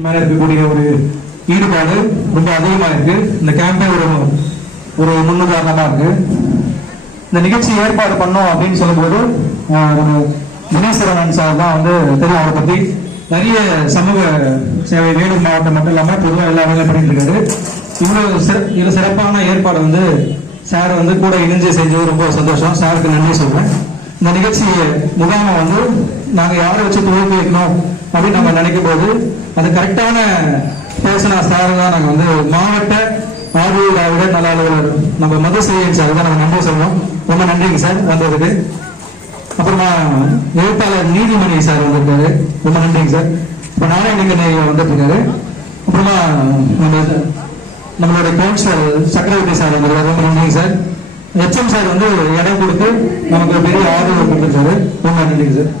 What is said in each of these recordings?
மேல இருக்கக்கூடிய ஒரு ஈடுபாடு ரொம்ப அதிகமா இருக்கு. இந்த கேம்பே ஒரு முன்னுதாரணமா இருக்கு. இந்த நிகழ்ச்சி ஏற்பாடு பண்ணோம் அப்படின்னு சொல்லும்போது தினேஸ்வரன் சார் தான் தெரியும். அவரை பத்தி நிறைய சமூக சேவை வேலூர் மாவட்டம் மட்டும் இல்லாம பொதுவாக எல்லா வேலையும் பண்ணிட்டு இருக்காரு. இவ்வளவு சிறப்பான ஏற்பாடு சார் கூட இணைஞ்சு செஞ்சது ரொம்ப சந்தோஷம். சாருக்கு நன்றி சொல்றேன். இந்த நிகழ்ச்சி முகாமை நாங்க யாரை வச்சு துவக்கி வைக்கணும் அப்படின்னு நம்ம நினைக்கும் போது அது கரெக்டான பேசினா சார் தான். நாங்க மாவட்ட ஆர்வலர் நல அலுவலர் நம்ம மதுசெய்யன் சார் தான் நம்ம நன்றி சொல்லுவோம். ரொம்ப நன்றிங்க சார் வந்ததுக்கு. அப்புறமா எழுத்தாளர் நீதிமணி சார் வந்திருக்காரு. ரொம்ப நன்றிங்க சார். இப்ப நாராயணலிங்க வந்துட்டு இருக்காரு. அப்புறமா நம்மளுடைய கவுன்சிலர் சக்கரவர்த்தி சார் வந்திருக்காரு. ரொம்ப நன்றிங்க சார். எச்எம் சார் இடம் கொடுத்து நமக்கு பெரிய ஆதரவு கொடுத்துருக்காரு. ரொம்ப நன்றிங்க சார்.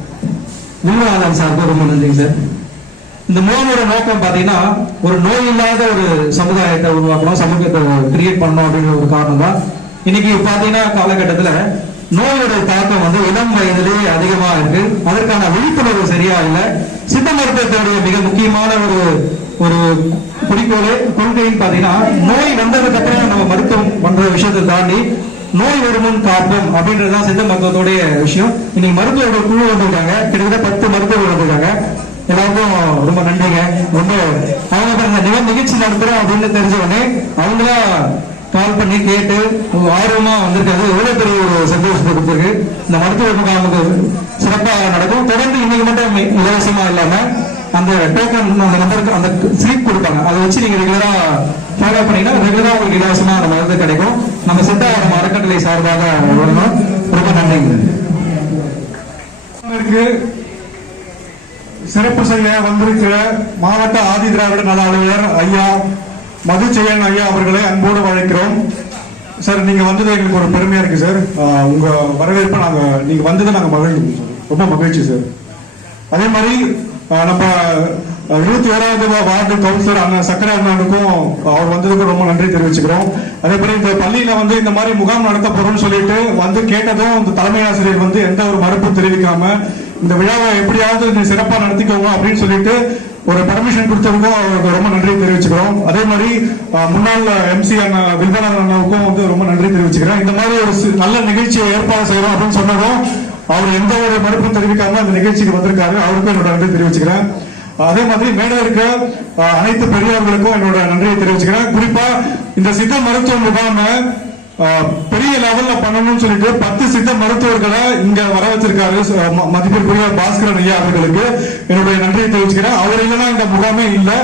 நிர்வாகம் சாருக்கு ரொம்ப நன்றிங்க சார். இந்த முகாமோட நோக்கம் பாத்தீங்கன்னா ஒரு நோய் இல்லாத ஒரு சமுதாயத்தை உருவாக்கணும், சமூகத்தை கிரியேட் பண்ணணும் அப்படின்ற ஒரு காரணம் தான். இன்னைக்கு பாத்தீங்கன்னா காலகட்டத்துல நோயோட தாக்கம் இளம் வயதிலேயே அதிகமா இருக்கு. அதற்கான விழிப்புணர்வு சரியா இல்லை. சித்த மருத்துவத்துடைய மிக முக்கியமான ஒரு குறிக்கோளே கொள்கைன்னு பாத்தீங்கன்னா நோய் வந்ததுக்கு அப்புறம் நம்ம மருத்துவம் பண்ற விஷயத்தை தாண்டி நோய் வருமுன் காப்போம் அப்படின்றதுதான் சித்த மருத்துவத்துடைய விஷயம். இன்னைக்கு மருத்துவர்கள் குழு வந்திருக்காங்க. கிட்டத்தட்ட 10 மருத்துவர்கள் வந்திருக்காங்க. எல்லாருக்கும் ரொம்ப நன்றிங்க. ரொம்ப அவங்க நிகழ்ச்சி நடத்துறோம் அப்படின்னு தெரிஞ்ச உடனே அவங்களா கால் பண்ணி கேட்டு ஆர்வமா வந்திருக்காது. எவ்வளவு பெரிய ஒரு சந்தோஷத்தை கொடுத்துருக்கு. இந்த மருத்துவ முகாமுக்கு சிறப்பாக நடக்கும். தொடர்ந்து இன்னைக்கு மட்டும் இலவசமா இல்லாம அந்த டோக்கன் அந்த நம்பருக்கு அந்த ஸ்லிப் கொடுப்பாங்க. அதை வச்சு நீங்க ரெகுலரா ஃபாலோ பண்ணீங்கன்னா ரெகுலரா உங்களுக்கு இலவசமா அந்த மருந்து கிடைக்கும். நம்ம சித்தாரம் அறக்கட்டளை சார்பாக வரணும். ரொம்ப நன்றிங்க. சிறப்பு செய்ய வந்திருக்கிற மாவட்ட ஆதி திராவிட நல அலுவலர் ஐயா மதுசெய்யன் ஐயா அவர்களை அன்போடு வழைக்கிறோம். சார் நீங்க வந்தது எங்களுக்கு ஒரு பெருமையா இருக்கு சார். உங்க வரவேற்பை நீங்க வந்ததை நாங்க மகிழ்ந்தோம் சார். ரொம்ப மகிழ்ச்சி சார். அதே மாதிரி நம்ம 21வது வார்டு கவுன்சிலர் அண்ணன் சக்கரை அண்ணனுக்கும் அவர் வந்ததுக்கு ரொம்ப நன்றி தெரிவிச்சுக்கிறோம். அதே மாதிரி இந்த பள்ளியில இந்த மாதிரி முகாம் நடத்த போறோம்னு சொல்லிட்டு கேட்டதும் இந்த தலைமை ஆசிரியர் எந்த ஒரு மறுப்பும் தெரிவிக்காம இந்த விழாவை எப்படியாவது சிறப்பா நடத்திக்கோங்க அப்படின்னு சொல்லிட்டு ஒரு பர்மிஷன் கொடுத்ததுக்கும் அவருக்கு ரொம்ப நன்றி தெரிவிச்சுக்கிறோம். அதே மாதிரி முன்னாள் எம்சி அண்ணன் வில்வநாதன் அண்ணாவுக்கும் ரொம்ப நன்றி தெரிவிச்சுக்கிறேன். இந்த மாதிரி ஒரு நல்ல நிகழ்ச்சியை ஏற்பாடு செய்யறோம் அப்படின்னு சொன்னதும் அவர் எந்த ஒரு மறுப்பும் தெரிவிக்காம அந்த நிகழ்ச்சிக்கு வந்திருக்காரு. அவருக்கும் என்னோட நன்றி தெரிவிச்சுக்கிறேன். அதே மாதிரி மேல இருக்க அனைத்து பெரியவர்களுக்கும் என்னோட நன்றியை தெரிவிச்சுக்கிறேன். குறிப்பா இந்த சித்த மருத்துவ முகாமை பெரிய லெவல்ல பண்ணணும்னு சொல்லிட்டு 10 சித்த மருத்துவர்களை இங்க வர வச்சிருக்காரு மதிப்பிற்குரிய பாஸ்கரன் ஐயா அவர்களுக்கு என்னுடைய நன்றியை தெரிவிச்சுக்கிறேன். அவர் இல்லைன்னா இந்த முகாமே இல்லை.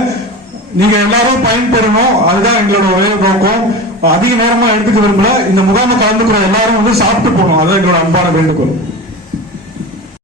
நீங்க எல்லாரும் பயன்பெறணும், அதுதான் எங்களோட ஒரே நோக்கம். அதிக நேரமா எடுத்துக்க விரும்பல. இந்த முகாமை கலந்துக்கிற எல்லாரும் சாப்பிட்டு போகணும், அதுதான் எங்களோட அன்பான வேண்டுகோள்.